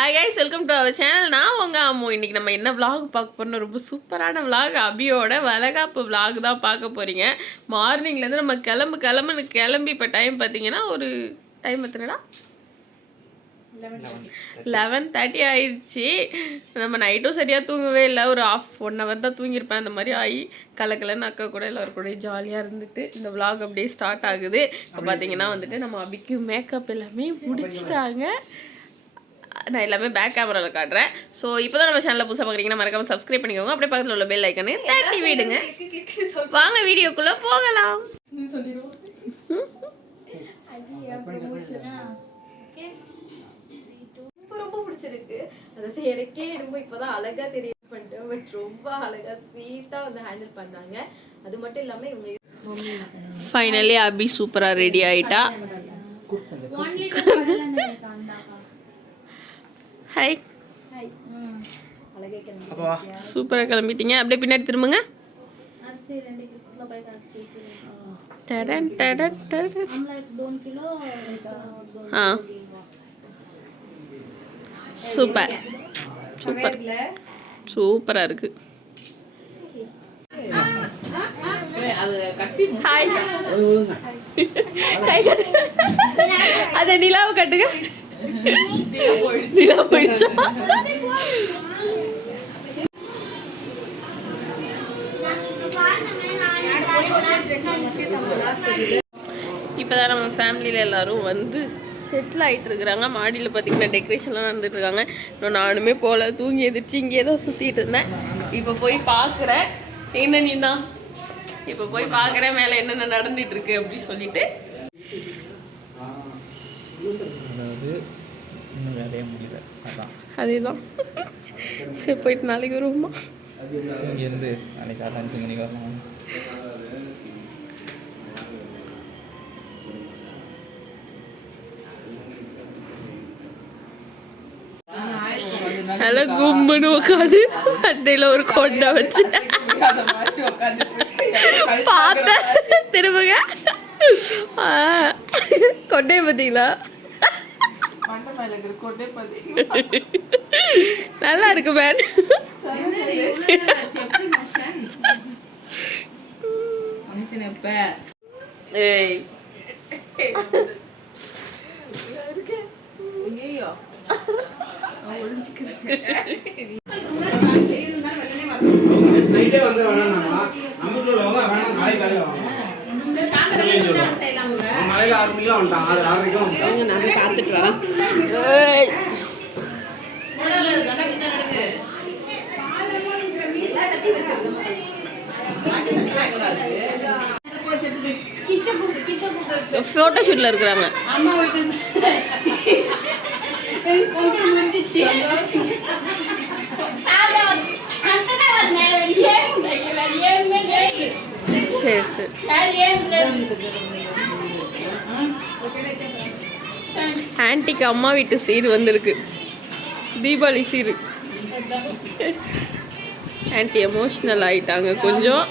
Hi guys, welcome to our channel. நான் உங்கள் அம்மு. இன்றைக்கி நம்ம என்ன விலாக் பார்க்க போகிறோம்? ரொம்ப சூப்பரான விலாக். அபியோட வளகாப்பு விலாக் தான் பார்க்க போகிறீங்க. மார்னிங்லேருந்து நம்ம கிளம்பி இப்போ டைம் பார்த்தீங்கன்னா ஒரு டைம் எத்தனைடா 11:30 ஆயிடுச்சு. நம்ம நைட்டும் சரியாக தூங்கவே இல்லை. ஒரு 1 hour தான் தூங்கியிருப்பேன். அந்த மாதிரி ஆகி கலக்கலன்னு அக்கா கூட எல்லோரும் கூட ஜாலியாக இருந்துட்டு இந்த விலாக் அப்படியே ஸ்டார்ட் ஆகுது. இப்போ பார்த்தீங்கன்னா வந்துட்டு நம்ம அபிக்கு மேக்கப் எல்லாமே முடிச்சிட்டாங்க. நான் எல்லாமே பேக் கேமராவில் காட்டுறேன். ஸோ இப்போ தான் நம்ம சேனலில் புதுசாக பார்க்குறீங்கன்னா மறக்காம சப்ஸ்கிரைப் பண்ணிக்கோங்க. அப்படியே பக்கத்தில் உள்ள பெல் ஐக்கனு தட்டி விடுங்க. வாங்க வீடியோக்குள்ளே போகலாம். ரொம்ப பிடிச்சிருக்கு. அதாவது எனக்கே ரொம்ப இப்போதான் அழகா தெரிய பண்ணிட்டேன். பட் ரொம்ப அழகா ஸ்வீட்டாக வந்து ஹேண்டில் பண்ணாங்க. அது மட்டும் இல்லாமல் இவங்க ஃபைனலி அபி சூப்பராக ரெடி ஆகிட்டா. ஹாய், சூப்பராக கிளம்பிட்டீங்க. அப்படியே பின்னாடி திரும்புங்க. சூப்பர் சூப்பர் சூப்பராக இருக்கு. ஹாய், கை கட்டு. அதை நிலாவை கட்டுங்க. நிலா போயிடுச்சா? இப்போதான் நம்ம ஃபேமிலியில் எல்லாரும் வந்து செட்டில் ஆகிட்டு இருக்கிறாங்க. மாடியில் பார்த்தீங்கன்னா டெக்கரேஷன்லாம் நடந்துட்டு இருக்காங்க. இன்னும் நானுமே போல தூங்கி எதிர்த்து இங்கே தான் சுற்றிட்டு இருந்தேன். இப்போ போய் பார்க்குறேன். என்ன நீ தான் இப்போ போய் பார்க்குறேன் மேலே என்னென்ன நடந்துட்டு இருக்கு அப்படின்னு சொல்லிட்டு. அதேதான். சரி, போயிட்டு நாளைக்கு வருவோமா? இங்கேருந்து நாளைக்கு 5 மணிக்கு வரணும். நல்லா கும்புன்னு உட்காந்து அண்டையில் ஒரு கொண்டை வச்சு பார்த்தேன். திரும்புங்க. கொண்டையை பார்த்தீங்களா? நல்லா இருக்கு மேன். ஏய் ஃபோட்டோ ஷூட்ல இருக்கிறாங்க. சரி சரி. ஆன்ட்டிக்கு அம்மா வீட்டு சீர் வந்திருக்கு. தீபாவளி சீர். ஆன்ட்டி எமோஷ்னல் ஆயிட்டாங்க கொஞ்சம்.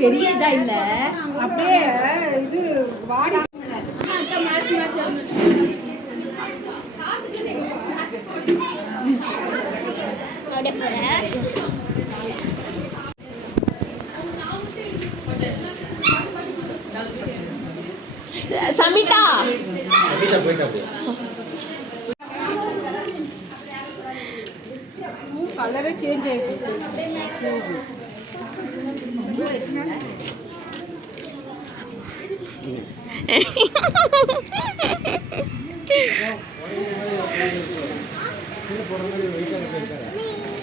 பெரியதா இல்ல, அப்படியே இது வாடி சமிதா கலரே சேஞ்ச் ஆயிடுச்சு.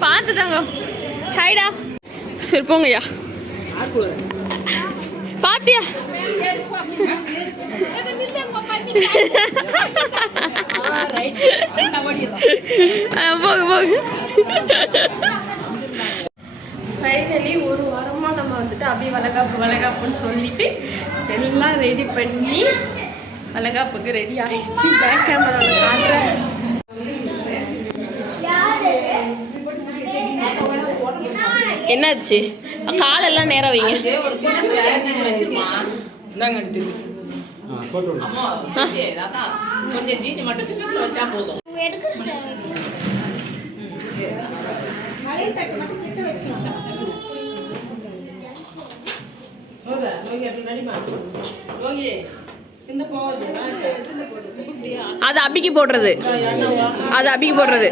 பார்த்து தாங்க. ஹாய்டா. சரி போங்கய்யா. பாத்தியா? போங்க போங்க. ஃபைனலி ஒரு வாரமாக நம்ம வந்துட்டு அப்படியே வளகாப்புன்னு சொல்லிட்டு எல்லாம் ரெடி பண்ணி அழகாப்புக்கு ரெடி ஆயிடுச்சு. பேக் கேமராவில் காட்டுறேன். என்னாச்சு? காலெல்லாம் நேரம் வைங்க. கொஞ்சம் ஜீனி மட்டும் பிக்கெட்ல வச்சா போதும். அது அபிக்கு போடுறது. அது அபிக்கு போடுறது.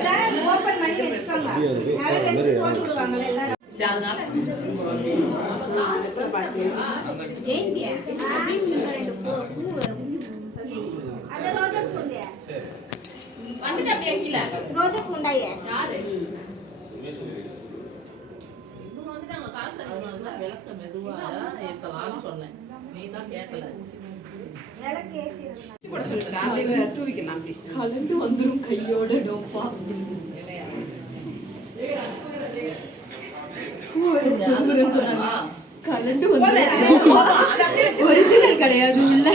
ரோஜா பூண்டாயே விளக்க மெதுவா ஏத்தலாம்னு சொன்னேன். நீ தான் கேட்கல. கலந்து வந்துரும் கையோட டோப்பா. கலந்து வந்து ஒரிஜினல் கிடையாது உள்ள.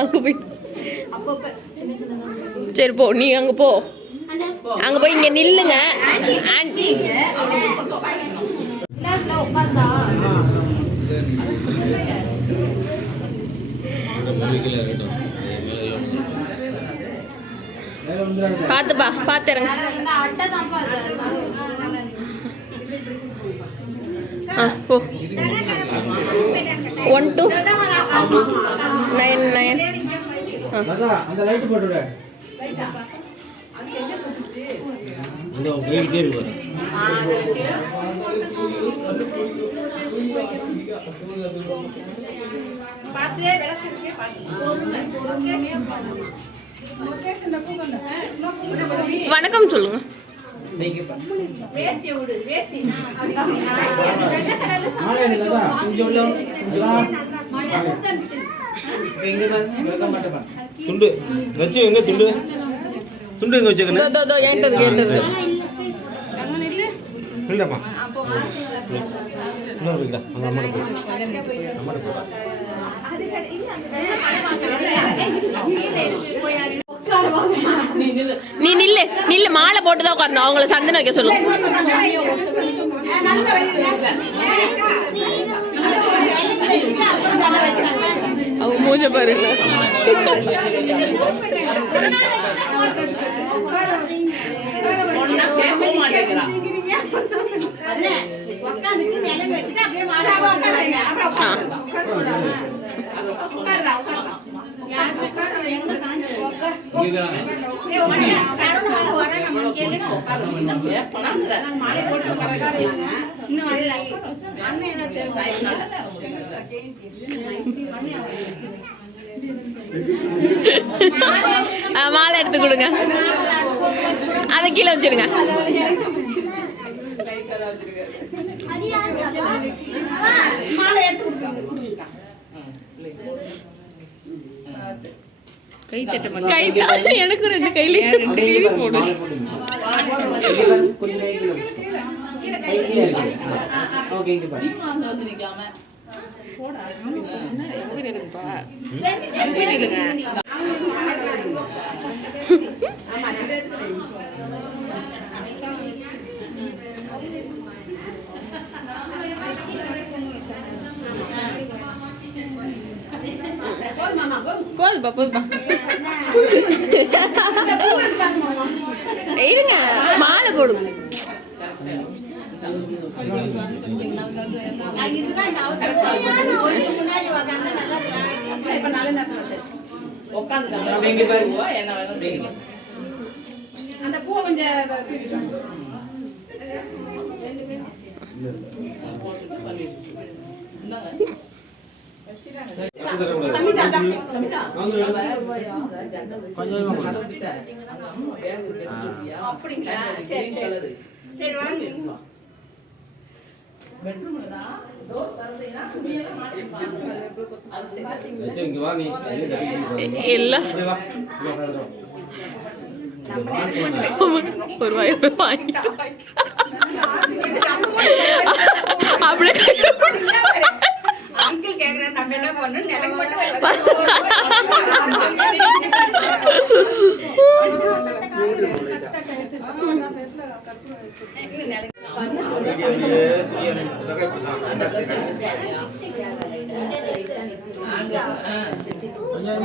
அங்க போய் சரி போ, நீ அங்க போ. அங்க போய் இங்க நில்லுங்க ஆன்ட்டி. பாத்துப்பா, பாத்துறங்க. 1 2 9 9. அந்த லைட் போட்டுடு. அந்த போயிட்டே இருக்கு. பாத்தே விளக்கு இருக்கே பாத்து. வணக்கம் சொல்லுங்க. வேஸ்டி விடு, வேஸ்டி. மாலை இல்லதா கொஞ்சம் உள்ள இங்க பாருங்க வெல்கம் பண்ணு. துண்டு வச்சு எங்க துண்டு துண்டு எங்க வச்சுக்கணும்? தோ தோ ஏண்டது ஏண்டது. இல்லம்மா இன்னொரு வீடா அங்க அம்மா போ. அம்மா போ. நீ நில்லு நில்லு. மாலை போட்டு தான் உட்காரணும். அவங்கள சந்தனம் வைக்க சொல்லுங்க. அவங்க மூஞ்ச பாருங்க. மாலை எடுத்து கொடுங்க. அதை கீழே வச்சிருங்க. கை தட்ட கை எனக்கு 2 கையில 2 கையில போடு. கொஞ்சம் கையில இருக்கு. ஓகே இங்க பாரு. போதுப்பா போதுப்பா. இருங்க மாலை போடுங்க. அந்த பூ கொஞ்சம் அப்படிங்களா? சரி சரி சரி வாங்க. எல்லாம் ஒரு வாய் வாங்கிட்டு அப்படியே கேக்குறேன் நம்ம என்ன பண்ணணும் நிலைக்கு மட்டும்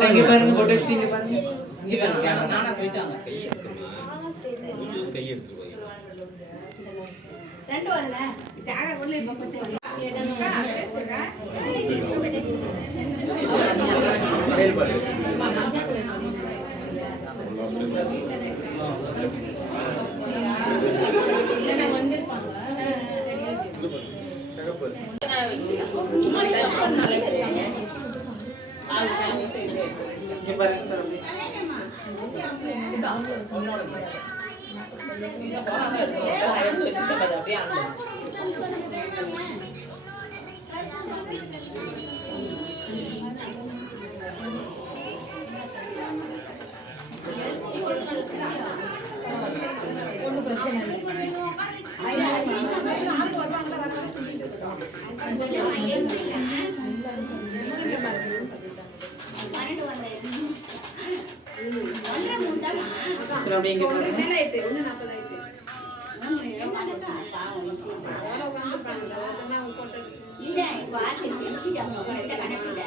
இங்கே பாருங்க போட்டோ எடுத்தீங்க பாருங்க. நானா போயிட்டாங்க. கை எடுத்து போய் ரெண்டு வரல ஜாக உள்ள இப்ப இங்கே பாருங்க சார். நீங்க போனா எடுத்து வச்சுட்டு பாரு அப்படியே ஆண்டு. சார் அப்படியே இங்கே பாருங்க. இல்ல வாத்தி பிடிச்சிட்டு அவங்க கரெக்டா கணக்குல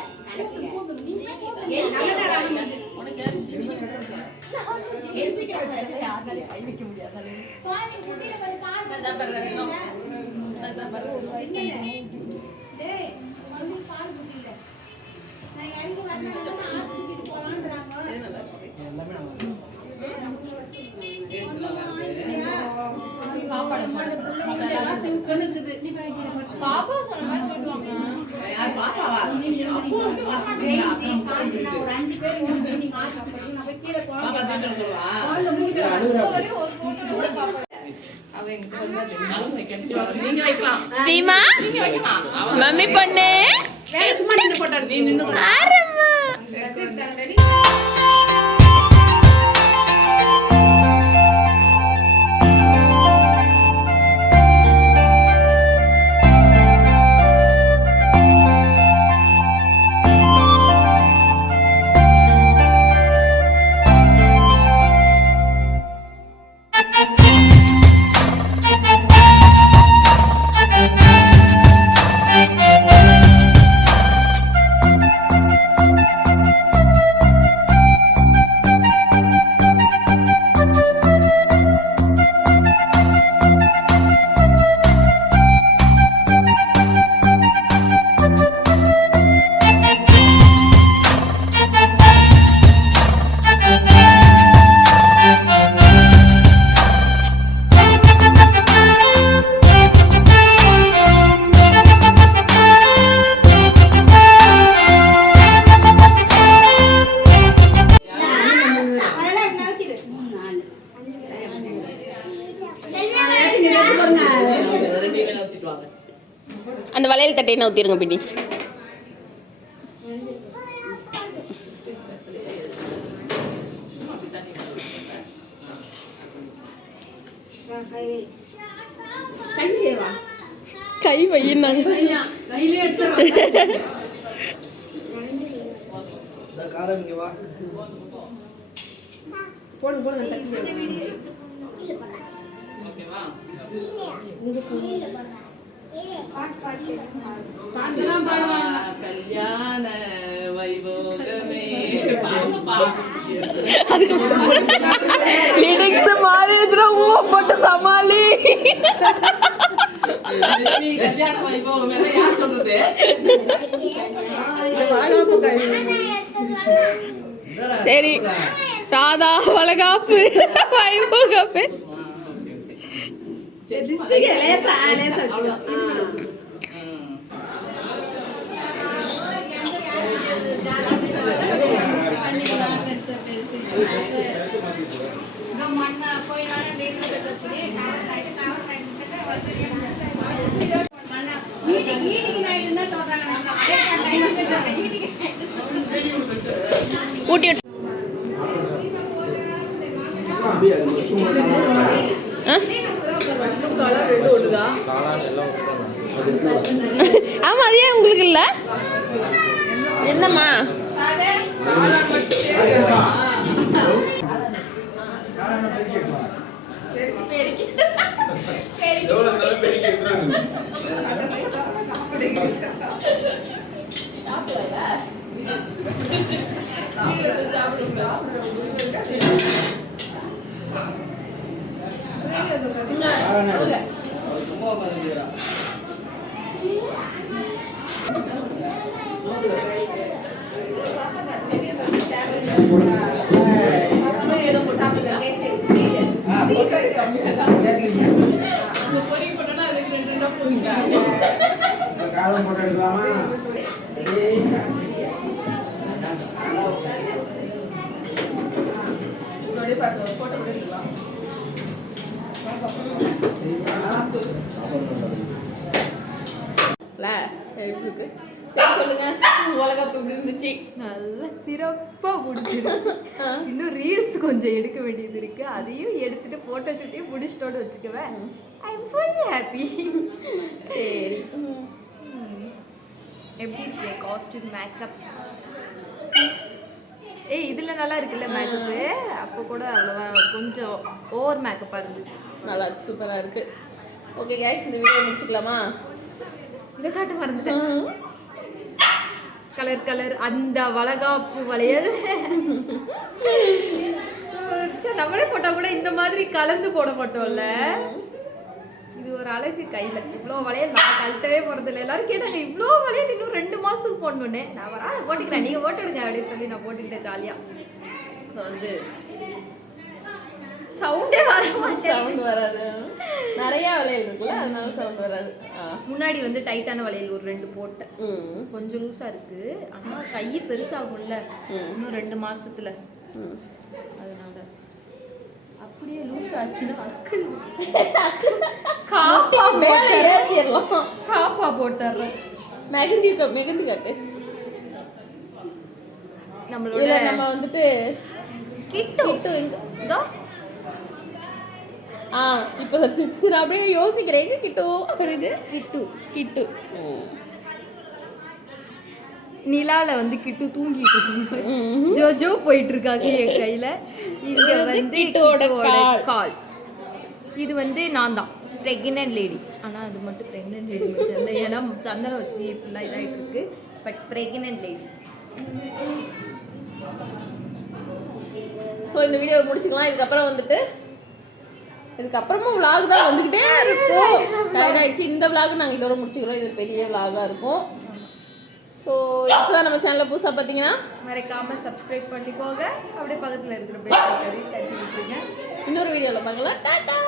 பாப்பா சொன்ன மாதிரி பண்ணுவாங்க. யார் பாப்பாவா? அப்போ வந்து வரமாட்டீங்க. அப்புறம் போயிட்டு. ஒரு 5 பேர் நீங்க நான் போய் கீழே பாப்பா திட்டு சொல்லுவா. ஒரே ஒரு photo கூட பாப்பா. அவ என்கிட்ட வந்தா தெரியும். அவங்க கெட்டி வாங்க. நீங்க வைக்கலாம். ஸ்ரீமா நீங்க வைக்கலாம். அவ மம்மி பொண்ணு வேற சும்மா நின்னு போட்டாரு. நீ நின்னு போடு. ஆரம்மா அந்த வளையல் தட்டையை ஊற்றிருங்க பிடி. கை வையினாங்க. காலம் இங்கே வா. ஓகேவா? கல்யாண வைபோகமே. பாப்பா. லிரிக்ஸ் மாறிடுச்சுனா ஊ போட்டு சமாளி. நீ கல்யாண வைபோகமே யார் சொல்றது? சரி ராதா வளகாப்பு வைபோகமே. ஊட்டி ஆமா அது ஏன் உங்களுக்கு இல்ல? என்னம்மா காலம் போட்டு எடுக்கலாமா? எப்படி இருக்கு? சரி சொல்லுங்க, உலகம் எப்படி இருந்துச்சு? நல்லா சிறப்பா முடிஞ்சிருச்சு. இன்னும் ரீல்ஸ் கொஞ்சம் எடுக்க வேண்டியது இருக்கு, அதையும் எடுத்துட்டு போட்டோ ஷூட்டையும் முடிச்சிட்டோன்னு வச்சுக்குவேன். I am full happy. சரி, எப்படி இருக்கு காஸ்டியூம் மேக்கப்? ஏய் இதில் நல்லா இருக்குல்ல மேக்கப்பு? அப்போ கூட அவ்வளோவா கொஞ்சம் ஓவர் மேக்கப்பாக இருந்துச்சு. நல்லா இருக்கு, சூப்பராக இருக்கு. ஓகே கைஸ், இந்த வீடியோ முடிச்சுக்கலாமா? இதை காட்ட மறந்துட்டேன். கலர் கலர் அந்த வளகாப்பு வளையல் சரி, நம்மளே போட்டால் கூட இந்த மாதிரி கலந்து போட மாட்டோம்ல. இது ஒரு அழகு கையில். இவ்வளோ வளையல் நான் கழட்டவே போகிறதில்ல. எல்லாரும் கேட்டாங்க இவ்வளோ வளையல் இன்னும் 2 மாதத்துக்கு போடணுன்னே. நான் ஒரு ஆளை போட்டுக்கிறேன், நீங்கள் போட்டுடுங்க அப்படின்னு சொல்லி நான் போட்டுக்கிட்டேன் ஜாலியாக. ஸோ வந்து சவுண்டே வர மாட்டேன். சவுண்ட் வராது, நிறைய வளையல் இருக்குல்ல, அதனால சவுண்ட் வராது. முன்னாடி வந்து டைட்டான வளையல் ஒரு 2 போட்டேன். கொஞ்சம் லூஸாக இருக்கு, ஆனால் கை பெருசாகும்ல இன்னும் 2 மாசத்துல. அதனால அப்படியே லூஸ் ஆச்சுன்னா அக்கல் காப்பா ஏற்றிடலாம். காப்பா போட்டுறேன். மெகந்தி காட்டு. நம்மளோட நம்ம வந்துட்டு கிட்டு இங்க இப்போ நான் அப்படியே யோசிக்கிறேன் கிட்டு அப்படின்னு. கிட்டு நிலால வந்து கிட்டு தூங்கிட்டு இருக்காங்க, ஜோஜோ போயிட்டு இருக்காங்க என் கையில. இங்க வந்து கிட்டோட கால். இது வந்து நான் தான் ப்ரெக்னென்ட் லேடி. ஆனால் அது மட்டும் ப்ரெக்னென்ட் லேடி மட்டும் இல்லை, ஏன்னா சந்தனம் வச்சு ஃபுல்லாக இதாகிட்டு இருக்கு. But pregnant lady. ஸோ இந்த வீடியோ முடிச்சுக்கலாம். இதுக்கப்புறமும் விலாக் தான் வந்துக்கிட்டே இருக்கும். டயர்ட் ஆயிடுச்சு. இந்த விலாக் நாங்கள் இதோட முடிச்சுக்கிறோம். இது பெரிய விலாகாக இருக்கும். ஸோ இப்போ தான் நம்ம சேனலில் புதுசாக பார்த்தீங்கன்னா மறக்காம சப்ஸ்கிரைப் பண்ணிக்கோங்க. அப்படியே பக்கத்தில் இருக்கிற பெல் ஐகானையும் தட்டி விட்டுருங்க. இன்னொரு வீடியோவில் பார்க்கலாம். டாடா.